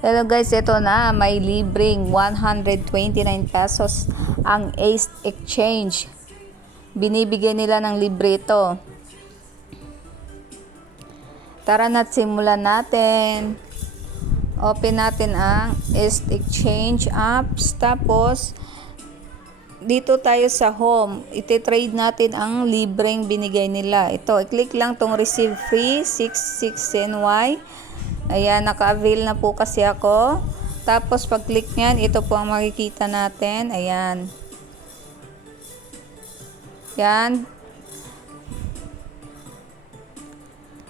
Hello guys, ito na, may libreng 129 pesos ang Ace Exchange. Binibigay nila ng libre ito. Tara na't simulan natin. Open natin ang Ace Exchange apps. Tapos, dito tayo sa home. Iti-trade natin ang libreng binigay nila. Ito, i-click lang tong receive free 66 CNY. Ayan, naka-avail na po kasi ako. Tapos, pag-click nyan, ito po ang makikita natin. Ayan. Yan.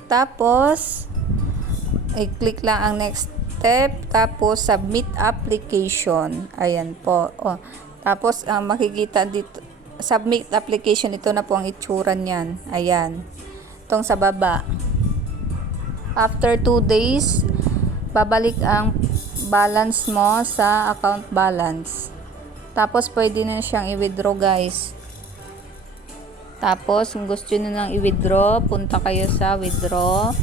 Tapos, i-click lang ang next step. Tapos, submit application. Ayan po. O, tapos, makikita dito, submit application. Ito na po ang itsura niyan. Ayan. Itong sa baba. After 2 days, babalik ang balance mo sa account balance. Tapos, pwede na siyang i-withdraw guys. Tapos, kung gusto nyo nang i-withdraw, punta kayo sa withdraw.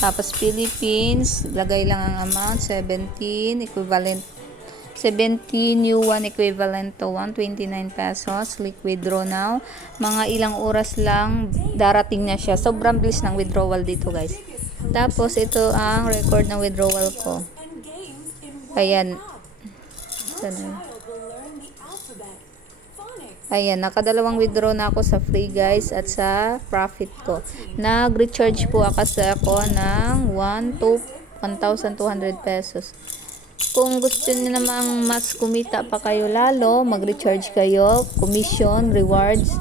Tapos, Philippines, lagay lang ang amount, 17, equivalent, 17 yuan equivalent to 129 pesos. Click withdraw now. Mga ilang oras lang, darating na siya. Sobrang bilis ng withdrawal dito guys. Tapos, ito ang record ng withdrawal ko. Ayan. Ayan, nakadalawang withdraw na ako sa free guys at sa profit ko. Nag-recharge po ako ng 1,200 pesos. Kung gusto niyo namang mas kumita pa kayo lalo, mag-recharge kayo, commission, rewards.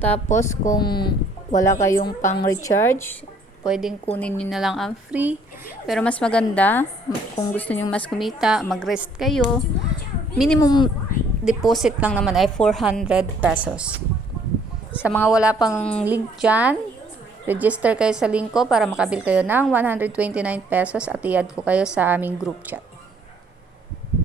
Tapos, kung wala kayong pang-recharge, pwedeng kunin nyo na lang ang free. Pero mas maganda, kung gusto nyo mas kumita, mag-rest kayo. Minimum deposit lang naman ay 400 pesos. Sa mga wala pang link dyan, register kayo sa link ko para makabil kayo ng 129 pesos at i-add ko kayo sa aming group chat.